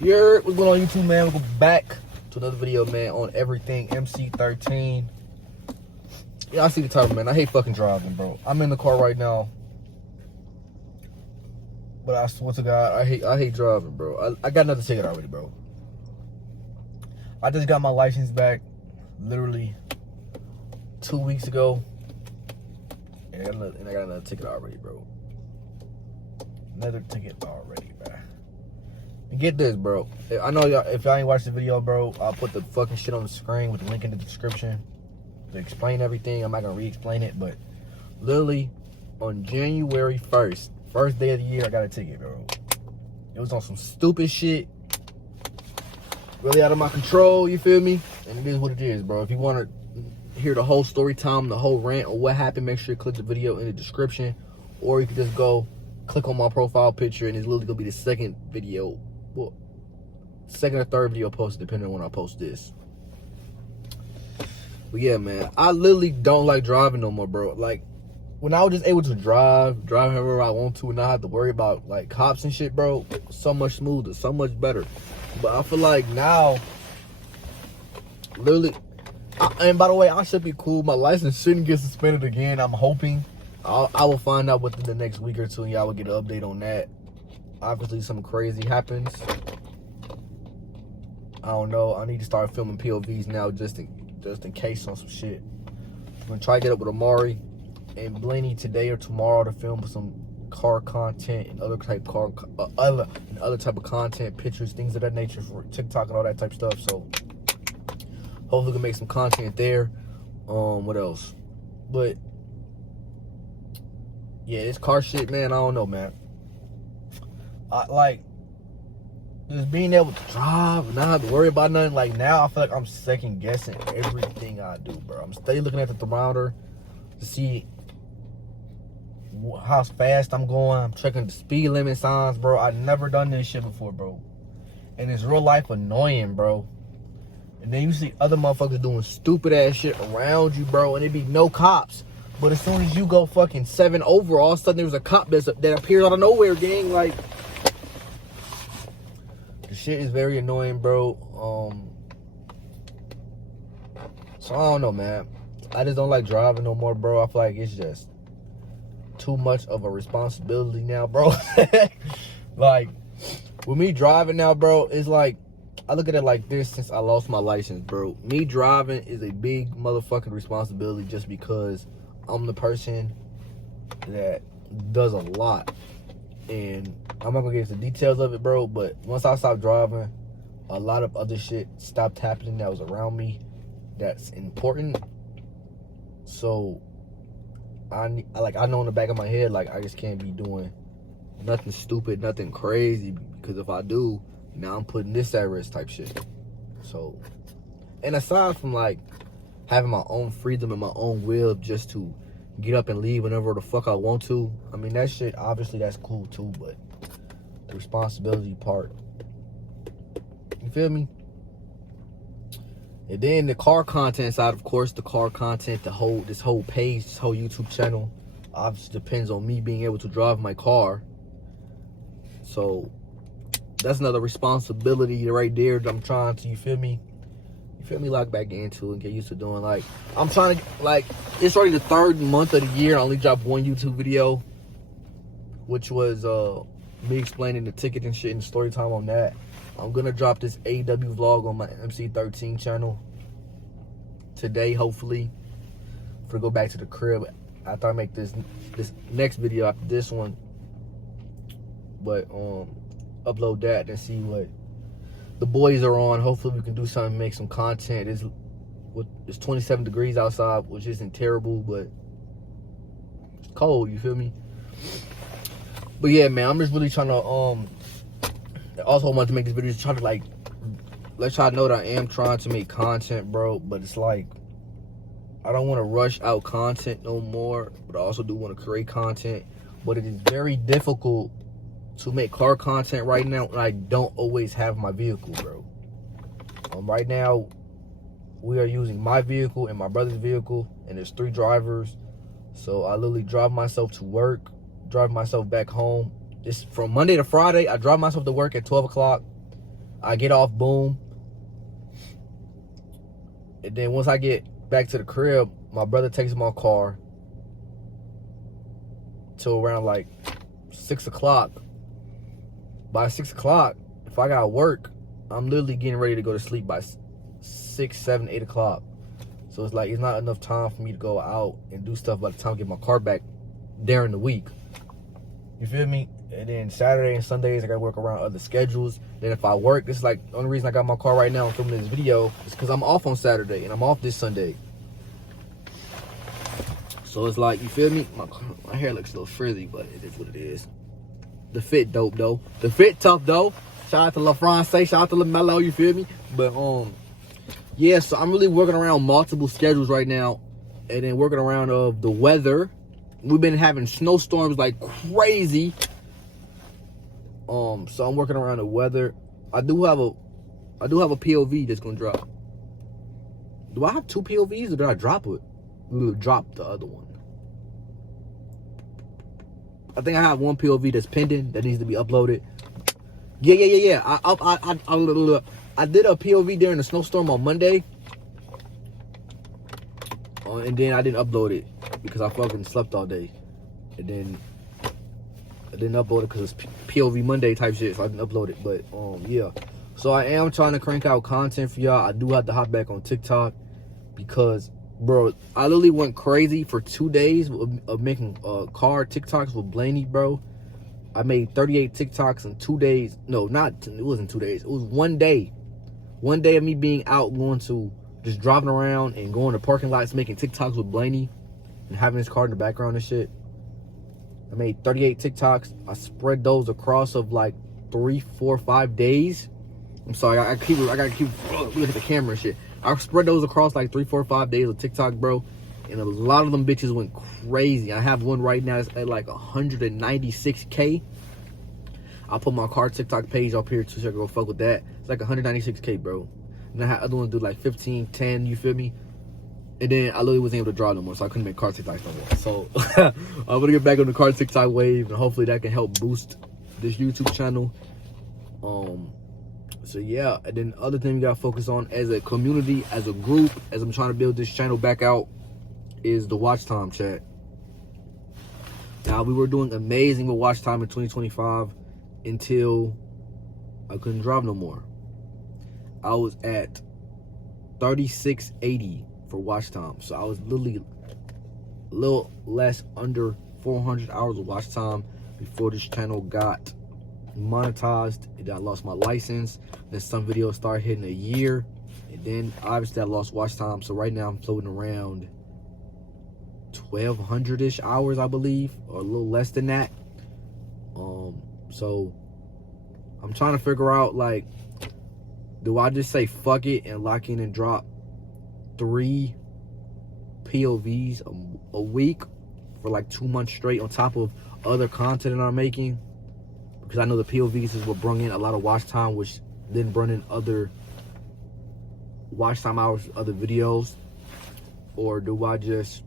What's going on YouTube, man? We'll go back to another video, man, on everything MC13. Yeah, I see the title, man. I hate fucking driving, bro. I'm in the car right now, but I swear to God, I hate driving, bro. I got another ticket already, bro. I just got my license back literally 2 weeks ago, and I got another ticket already, bro. Another ticket already, bro. And get this, bro. I know y'all, if y'all ain't watched the video, bro, I'll put the fucking shit on the screen with the link in the description to explain everything. I'm not gonna re-explain it, but literally on January 1st, first day of the year, I got a ticket, bro. It was on some stupid shit, really out of my control, you feel me? And it is what it is, bro. If you want to hear the whole story time, the whole rant, or what happened, make sure you click the video in the description, or you can just go click on my profile picture, and it's literally gonna be the second video, well, second or third video posted, depending on when I post this. But yeah, man, I literally don't like driving no more, bro. Like, when I was just able to drive however I want to and not have to worry about like cops and shit, bro, so much smoother, so much better. But I feel like now, literally, and by the way, I should be cool. My license shouldn't get suspended again. I'm hoping. I will find out within the next week or two, and y'all will get an update on that. Obviously, something crazy happens. I don't know. I need to start filming POVs now, just in case on some shit. I'm gonna try to get up with Amari and Blaney today or tomorrow to film some car content and other type of content, pictures, things of that nature for TikTok and all that type of stuff. So hopefully we can make some content there. What else? But yeah, this car shit, man, I don't know, man. I like just being able to drive and not have to worry about nothing. Like, now I feel like I'm second guessing everything I do, bro. I'm steady looking at the thermometer to see how fast I'm going. I'm checking the speed limit signs, bro. I've never done this shit before, bro. And it's real life annoying, bro. And then you see other motherfuckers doing stupid ass shit around you, bro, and it be no cops. But as soon as you go fucking 7 over, all of a sudden there's a cop that appears out of nowhere, gang. Like, the shit is very annoying, bro. So I don't know, man. I just don't like driving no more, bro. I feel like it's just too much of a responsibility now, bro. Like, with me driving now, bro, it's like, I look at it like this since I lost my license, bro. Me driving is a big motherfucking responsibility just because I'm the person that does a lot. And I'm not gonna get into the details of it, bro, but once I stopped driving, a lot of other shit stopped happening that was around me that's important. So I know in the back of my head, like, I just can't be doing nothing stupid, nothing crazy, because if I do, now I'm putting this at risk type shit. So, and aside from like having my own freedom and my own will just to get up and leave whenever the fuck I want to, I mean, that shit, obviously that's cool too, but the responsibility part, you feel me? And then the car content side, of course, the car content, this whole page, this whole YouTube channel, obviously depends on me being able to drive my car. So that's another responsibility right there that I'm trying to, you feel me, lock back into and get used to doing. Like, I'm trying to, like, it's already the third month of the year. I only dropped one YouTube video, which was me explaining the ticket and shit and story time on that. I'm gonna drop this AW vlog on my MC13 channel today, hopefully, for go back to the crib after I make this next video after this one. But upload that and see what the boys are on. Hopefully we can do something, make some content. It's 27 degrees outside, which isn't terrible, but it's cold, you feel me? But yeah, man, I'm just really trying to also wanted to make this video just try to like let y'all know that I am trying to make content, bro, but it's like I don't want to rush out content no more, but I also do want to create content. But it is very difficult to make car content right now, and I don't always have my vehicle, bro. Right now, we are using my vehicle and my brother's vehicle, and there's 3 drivers. So I literally drive myself to work, drive myself back home. It's from Monday to Friday. I drive myself to work at 12 o'clock. I get off, boom. And then once I get back to the crib, my brother takes my car till around like 6 o'clock. By 6 o'clock, if I got work, I'm literally getting ready to go to sleep by 6, 7, 8 o'clock. So it's like, it's not enough time for me to go out and do stuff by the time I get my car back during the week. You feel me? And then Saturday and Sundays, I gotta work around other schedules. Then if I work, this is like the only reason I got my car right now and filming this video is because I'm off on Saturday and I'm off this Sunday. So it's like, you feel me? My hair looks a little frizzy, but it is what it is. The fit dope though. The fit tough though. Shout out to La France, shout out to LaMelo, you feel me? But yeah, so I'm really working around multiple schedules right now, and then working around the weather. We've been having snowstorms like crazy. So I'm working around the weather. I do have a POV that's gonna drop. Do I have 2 POVs or did I drop it? We dropped the other one. I think I have 1 POV that's pending that needs to be uploaded. Yeah. I did a POV during the snowstorm on Monday. And then I didn't upload it because I fucking slept all day. And then I didn't upload it because it's POV Monday type shit, so I didn't upload it. But yeah. So I am trying to crank out content for y'all. I do have to hop back on TikTok because, bro, I literally went crazy for 2 days of making car TikToks with Blaney, bro. I made 38 TikToks in 2 days. No, it wasn't 2 days. It was 1 day. 1 day of me being out, going to just driving around and going to parking lots, making TikToks with Blaney and having his car in the background and shit. I made 38 TikToks. I spread those across of like 3, 4, 5 days. I'm sorry, I gotta keep looking at the camera and shit. I spread those across like 3, 4, 5 days of TikTok, bro. And a lot of them bitches went crazy. I have one right now that's at like 196K. I'll put my car TikTok page up here so you can go fuck with that. It's like 196K, bro. And I had other ones do like 15, 10, you feel me? And then I literally wasn't able to draw no more, so I couldn't make car TikToks no more. So I'm gonna get back on the car TikTok wave, and hopefully that can help boost this YouTube channel. So yeah, and then the other thing we gotta focus on as a community, as a group, as I'm trying to build this channel back out, is the watch time, chat. Now, we were doing amazing with watch time in 2025 until I couldn't drive no more. I was at 3680 for watch time. So I was literally a little less under 400 hours of watch time before this channel got monetized. And I lost my license. Then some videos started hitting a year. And then obviously I lost watch time. So right now I'm floating around 1,200-ish hours, I believe, or a little less than that. So I'm trying to figure out, like, do I just say fuck it and lock in and drop 3 POVs a week for like 2 months straight on top of other content that I'm making? Because I know the POVs is what brought in a lot of watch time, which then brought in other watch time hours, other videos. Or do I just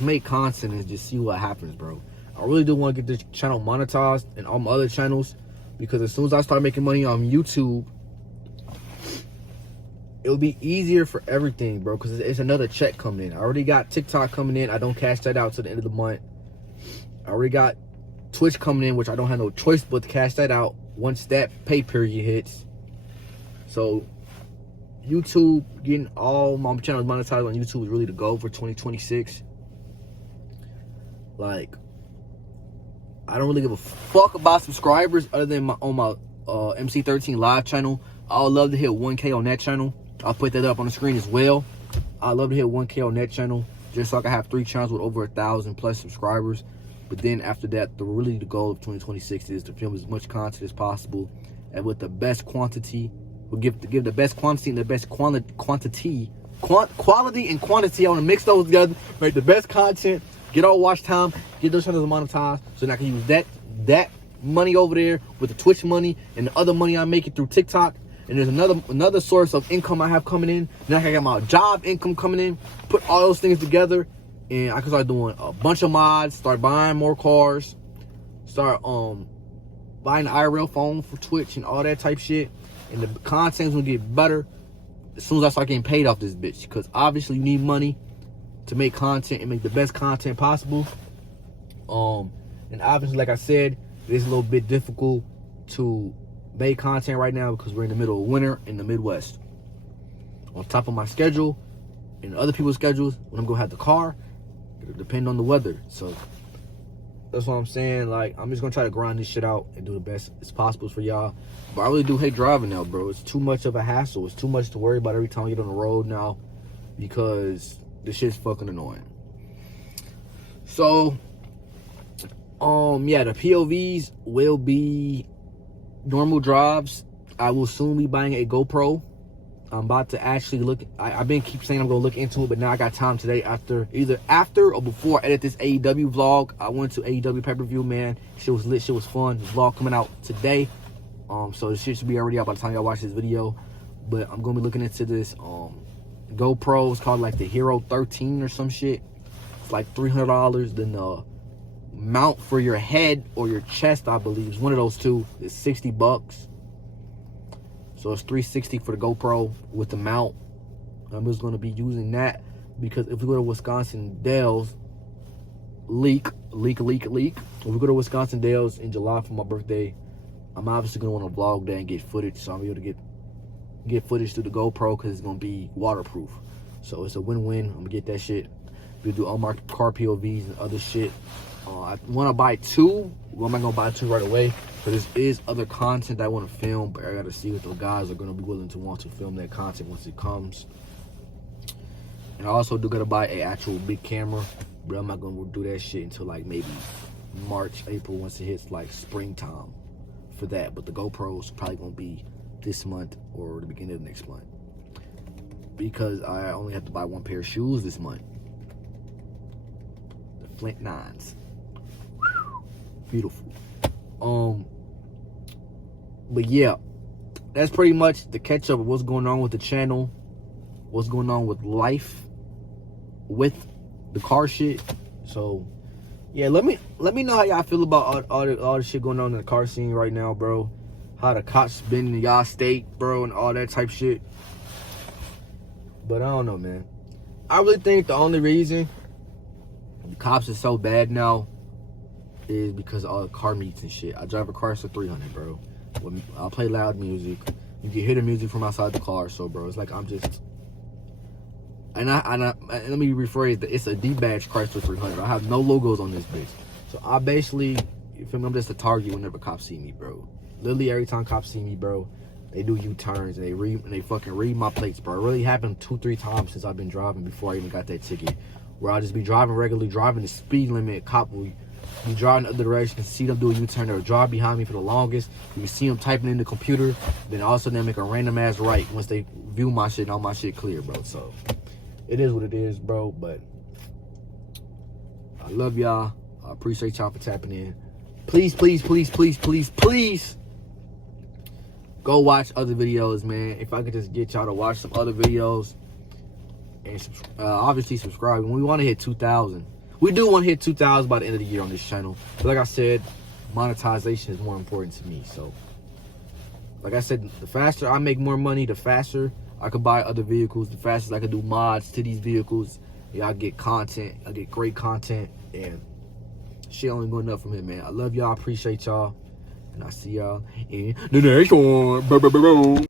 make content and just see what happens, bro? I really do want to get this channel monetized and all my other channels, because as soon as I start making money on YouTube, it'll be easier for everything, bro, because it's another check coming in. I already got TikTok coming in. I don't cash that out to the end of the month. I already got Twitch coming in, which I don't have no choice but to cash that out once that pay period hits. So YouTube, getting all my channels monetized on YouTube is really the goal for 2026. Like, I don't really give a fuck about subscribers other than on my MC13 live channel. I would love to hit 1K on that channel. I'll put that up on the screen as well. I'd love to hit 1K on that channel just so I can have 3 channels with over 1,000 plus subscribers. But then after that, the goal of 2026 is to film as much content as possible and with the best quantity. We'll give the best quantity and the best quality and quantity. I want to mix those together, make the best content, get all watch time, get those channels monetized, so then I can use that money over there with the Twitch money and the other money I'm making through TikTok. And there's another source of income I have coming in. Then I can get my job income coming in. Put all those things together, and I can start doing a bunch of mods, start buying more cars, start buying an IRL phone for Twitch and all that type shit. And the content's gonna get better as soon as I start getting paid off this bitch. Because obviously you need money to make content and make the best content possible. And obviously, like I said, it's a little bit difficult to make content right now because we're in the middle of winter in the Midwest. On top of my schedule and other people's schedules, when I'm gonna have the car, it'll depend on the weather. So that's what I'm saying. Like, I'm just gonna try to grind this shit out and do the best as possible for y'all. But I really do hate driving now, bro. It's too much of a hassle. It's too much to worry about every time I get on the road now because this shit's fucking annoying. So, yeah, the POVs will be normal drives. I will soon be buying a GoPro. I'm about to actually look. I've been keep saying I'm gonna look into it, but now I got time today either after or before I edit this AEW vlog. I went to AEW pay-per-view, man. Shit was lit, shit was fun. The vlog coming out today. So the shit should be already out by the time y'all watch this video. But I'm gonna be looking into this GoPro. It's called like the Hero 13 or some shit. It's like $300. Then the mount for your head or your chest, I believe, is one of those two. It's $60. So it's $360 for the GoPro with the mount. I'm just gonna be using that because if we go to Wisconsin Dells, leak. If we go to Wisconsin Dells in July for my birthday, I'm obviously gonna want to vlog there and get footage. So I'm able to get footage through the GoPro because it's gonna be waterproof. So it's a win-win. I'm gonna get that shit. We'll do all my car POVs and other shit. I want to buy two. Well, I'm not gonna buy two right away, but there is other content that I want to film. But I gotta see what those guys are gonna be willing to want to film that content once it comes. And I also do gotta buy a actual big camera, but I'm not gonna do that shit until like maybe March, April, once it hits like springtime for that. But the GoPro's probably gonna be this month or the beginning of next month because I only have to buy one pair of shoes this month. The Flint 9s. Beautiful. But yeah, that's pretty much the catch up of what's going on with the channel, what's going on with life, with the car shit. So yeah, let me know how y'all feel about all the shit going on in the car scene right now, bro. How the cops been in y'all state, bro, and all that type shit. But I don't know, man. I really think the only reason the cops are so bad now is because of all the car meets and shit. I drive a Chrysler 300, bro. I'll play loud music. You can hear the music from outside the car. So, bro, it's like I'm just... And let me rephrase that. It's a D-badge Chrysler 300. I have no logos on this bitch. So, I basically... You feel me? I'm just a target whenever cops see me, bro. Literally, every time cops see me, bro, they do U-turns and they fucking read my plates, bro. It really happened 2-3 times since I've been driving before I even got that ticket. Where I'll just be driving regularly, driving the speed limit. Cop will be driving the other direction, see them do a U-turn. They'll drive behind me for the longest. You can see them typing in the computer. Then all of a sudden they make a random ass right once they view my shit and all my shit clear, bro. So it is what it is, bro. But I love y'all. I appreciate y'all for tapping in. Please, please, please, please, please, please go watch other videos, man. If I could just get y'all to watch some other videos and obviously subscribe. And we want to hit 2,000. We do want to hit 2,000 by the end of the year on this channel. But like I said, monetization is more important to me. So, like I said, the faster I make more money, the faster I could buy other vehicles, the faster I could do mods to these vehicles. Yeah, I get content. I get great content. And shit only going up from here, man. I love y'all. I appreciate y'all. And I'll see y'all in the next one.